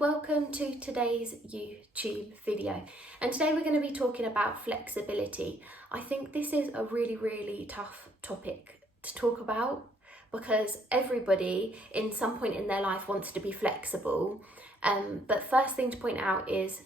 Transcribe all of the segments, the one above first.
welcome to today's YouTube video. And today we're going to be talking about flexibility. I think this is a really tough topic to talk about because everybody in some point in their life wants to be flexible. But first thing to point out is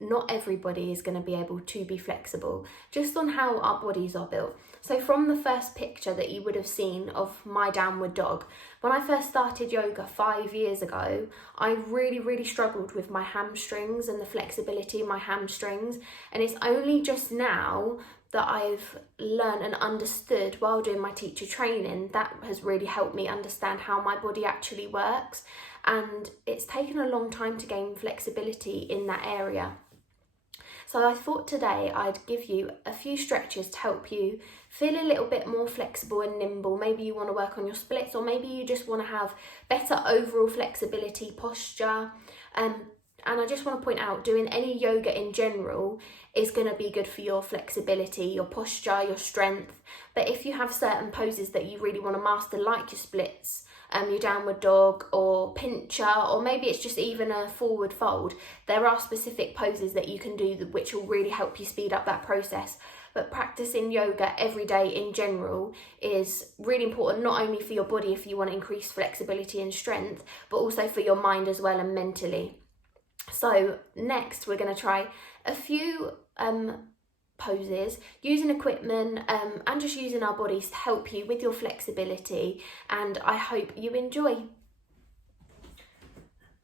not everybody is going to be able to be flexible just on how our bodies are built. So from the first picture that you would have seen of my downward dog, when I first started yoga 5 years ago, I really struggled with my hamstrings and the flexibility in my hamstrings. And it's only just now that I've learned and understood while doing my teacher training that has really helped me understand how my body actually works. And it's taken a long time to gain flexibility in that area. So I thought today I'd give you a few stretches to help you feel a little bit more flexible and nimble. Maybe you want to work on your splits, or maybe you just want to have better overall flexibility, posture. And I just want to point out, doing any yoga in general is going to be good for your flexibility, your posture, your strength. But if you have certain poses that you really want to master, like your splits, your downward dog or pincher, or maybe it's just even a forward fold, there are specific poses that you can do which will really help you speed up that process. But practicing yoga every day in general is really important, not only for your body if you want to increase flexibility and strength, but also for your mind as well and mentally. So next we're going to try a few poses using equipment and just using our bodies to help you with your flexibility, and I hope you enjoy.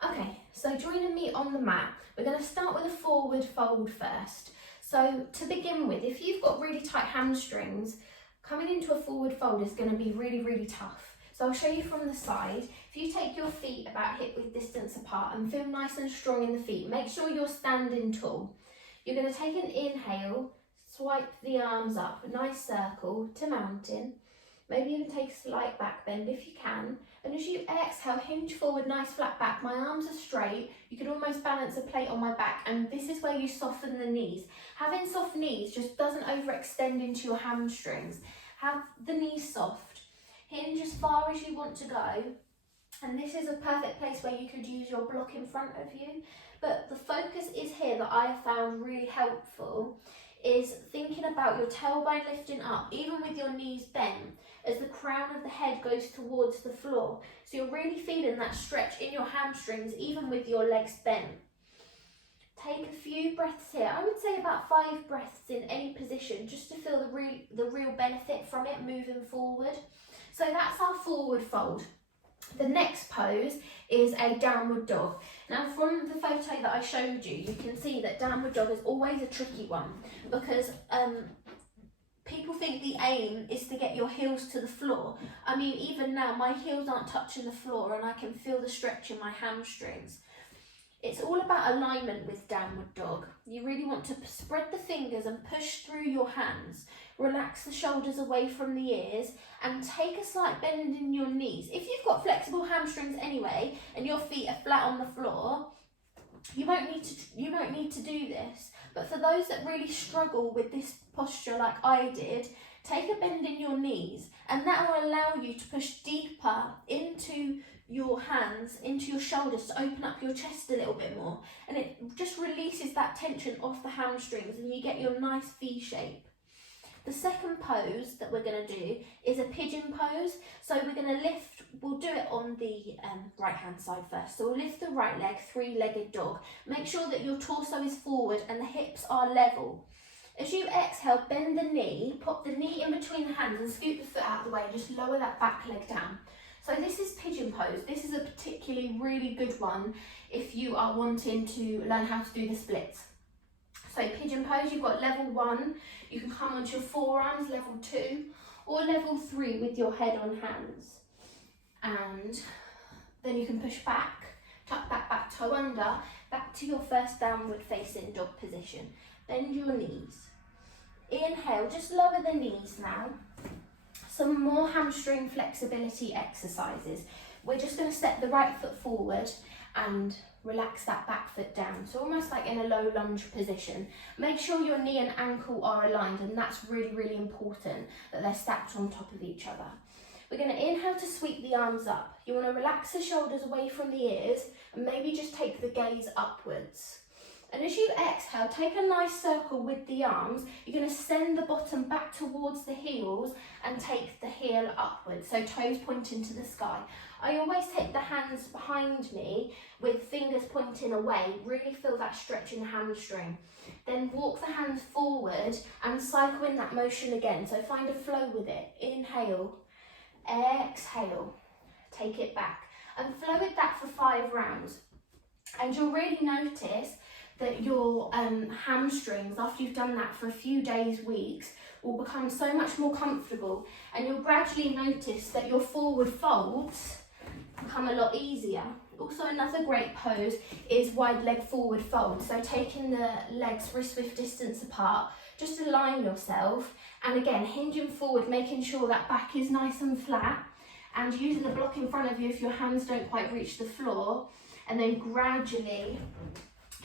Okay, so joining me on the mat, we're going to start with a forward fold first. So to begin with, if you've got really tight hamstrings, coming into a forward fold is going to be really tough. So I'll show you from the side. If you take your feet about hip width distance apart and feel nice and strong in the feet, make sure you're standing tall. You're going to take an inhale, swipe the arms up, a nice circle to mountain. Maybe even take a slight back bend if you can. And as you exhale, hinge forward, nice flat back. My arms are straight. You could almost balance a plate on my back. And this is where you soften the knees. Having soft knees just doesn't overextend into your hamstrings. Have the knees soft. Hinge as far as you want to go. And this is a perfect place where you could use your block in front of you. But the focus is here that I have found really helpful is thinking about your tailbone lifting up, even with your knees bent, as the crown of the head goes towards the floor. So you're really feeling that stretch in your hamstrings, even with your legs bent. Take a few breaths here. I would say about 5 breaths in any position, just to feel the real benefit from it moving forward. So that's our forward fold. The next pose is a downward dog. Now from the photo that I showed you, you can see that downward dog is always a tricky one because people think the aim is to get your heels to the floor. I mean, even now my heels aren't touching the floor and I can feel the stretch in my hamstrings. It's all about alignment with downward dog. You really want to spread the fingers and push through your hands. Relax the shoulders away from the ears and take a slight bend in your knees. If you've got flexible hamstrings anyway and your feet are flat on the floor, you won't need to do this. But for those that really struggle with this posture like I did, take a bend in your knees and that will allow you to push deeper into your hands, into your shoulders, to open up your chest a little bit more, and it just releases that tension off the hamstrings and you get your nice V shape. The second pose that we're going to do is a pigeon pose. So we're going to lift, we'll do it on the right hand side first. So we'll lift the right leg, 3-legged dog. Make sure that your torso is forward and the hips are level. As you exhale, bend the knee, pop the knee in between the hands and scoot the foot out of the way and just lower that back leg down. So this is pigeon pose. This is a particularly really good one if you are wanting to learn how to do the splits. So pigeon pose, you've got level 1, you can come onto your forearms, level 2, or level 3 with your head on hands. And then you can push back, tuck that back toe under, back to your first downward facing dog position. Bend your knees. Inhale, just lower the knees now. Some more hamstring flexibility exercises. We're just going to step the right foot forward and relax that back foot down. So almost like in a low lunge position. Make sure your knee and ankle are aligned, and that's really important that they're stacked on top of each other. We're going to inhale to sweep the arms up. You want to relax the shoulders away from the ears and maybe just take the gaze upwards. And as you exhale, take a nice circle with the arms. You're going to send the bottom back towards the heels and take the heel upwards, so toes pointing to the sky. I always take the hands behind me with fingers pointing away. Really feel that stretch in the hamstring. Then walk the hands forward and cycle in that motion again. So find a flow with it. Inhale, exhale, take it back. And flow with that for 5 rounds. And you'll really notice that your hamstrings, after you've done that for a few days, weeks, will become so much more comfortable, and you'll gradually notice that your forward folds become a lot easier. Also, another great pose is wide leg forward fold. So taking the legs wrist width distance apart, just align yourself, and again hinging forward, making sure that back is nice and flat, and using the block in front of you if your hands don't quite reach the floor, and then gradually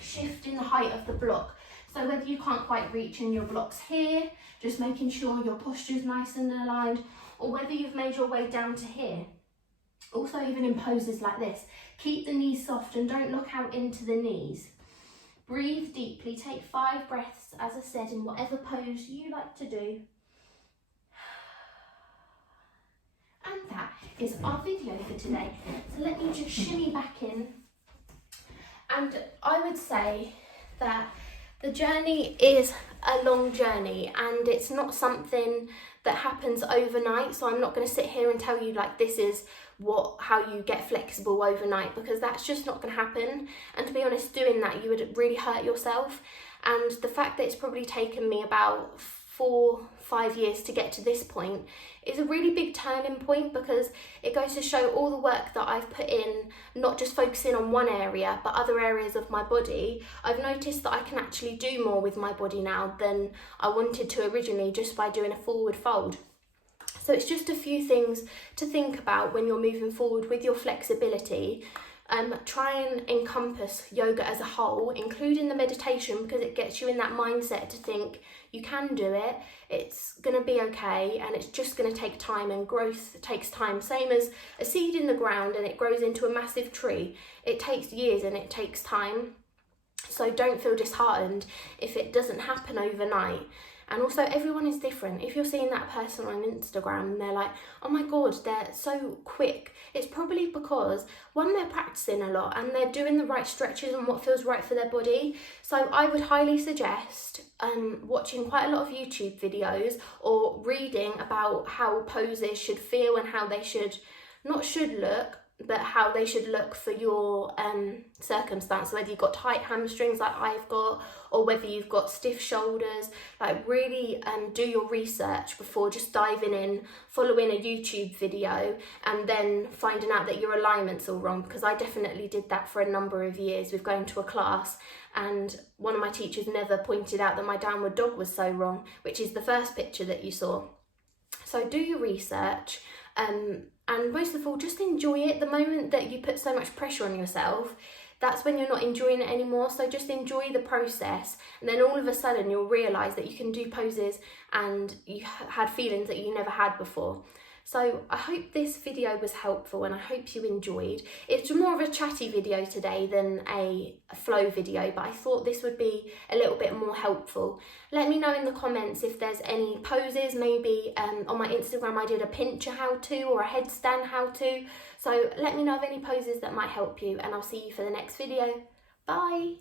shifting the height of the block. So whether you can't quite reach and your block's here, just making sure your posture is nice and aligned, or whether you've made your way down to here. Also, even in poses like this, keep the knees soft and don't look out into the knees. Breathe deeply, take 5 breaths, as I said, in whatever pose you like to do. And that is our video for today. So let me just shimmy back in. And I would say that the journey is a long journey, and it's not something that happens overnight. So I'm not going to sit here and tell you like this is how you get flexible overnight, because that's just not going to happen. And to be honest, doing that, you would really hurt yourself. And the fact that it's probably taken me about 4-5 years to get to this point is a really big turning point, because it goes to show all the work that I've put in, not just focusing on one area but other areas of my body. I've noticed that I can actually do more with my body now than I wanted to originally, just by doing a forward fold. So it's just a few things to think about when you're moving forward with your flexibility. Try and encompass yoga as a whole, including the meditation, because it gets you in that mindset to think you can do it, it's going to be okay, and it's just going to take time, and growth takes time. Same as a seed in the ground and it grows into a massive tree. It takes years and it takes time. So don't feel disheartened if it doesn't happen overnight. And also, everyone is different. If you're seeing that person on Instagram and they're like, oh my God, they're so quick, it's probably because, one, they're practicing a lot and they're doing the right stretches and what feels right for their body. So I would highly suggest watching quite a lot of YouTube videos or reading about how poses should feel and how they should look, but how they should look for your circumstance, whether you've got tight hamstrings like I've got, or whether you've got stiff shoulders. Like, really do your research before just diving in, following a YouTube video and then finding out that your alignment's all wrong, because I definitely did that for a number of years with going to a class, and one of my teachers never pointed out that my downward dog was so wrong, which is the first picture that you saw. So do your research, and most of all, just enjoy it. The moment that you put so much pressure on yourself, that's when you're not enjoying it anymore. So just enjoy the process, and then all of a sudden you'll realise that you can do poses and you had feelings that you never had before. So I hope this video was helpful and I hope you enjoyed. It's more of a chatty video today than a flow video, but I thought this would be a little bit more helpful. Let me know in the comments if there's any poses. Maybe on my Instagram I did a pincher how-to or a headstand how-to. So let me know of any poses that might help you, and I'll see you for the next video. Bye!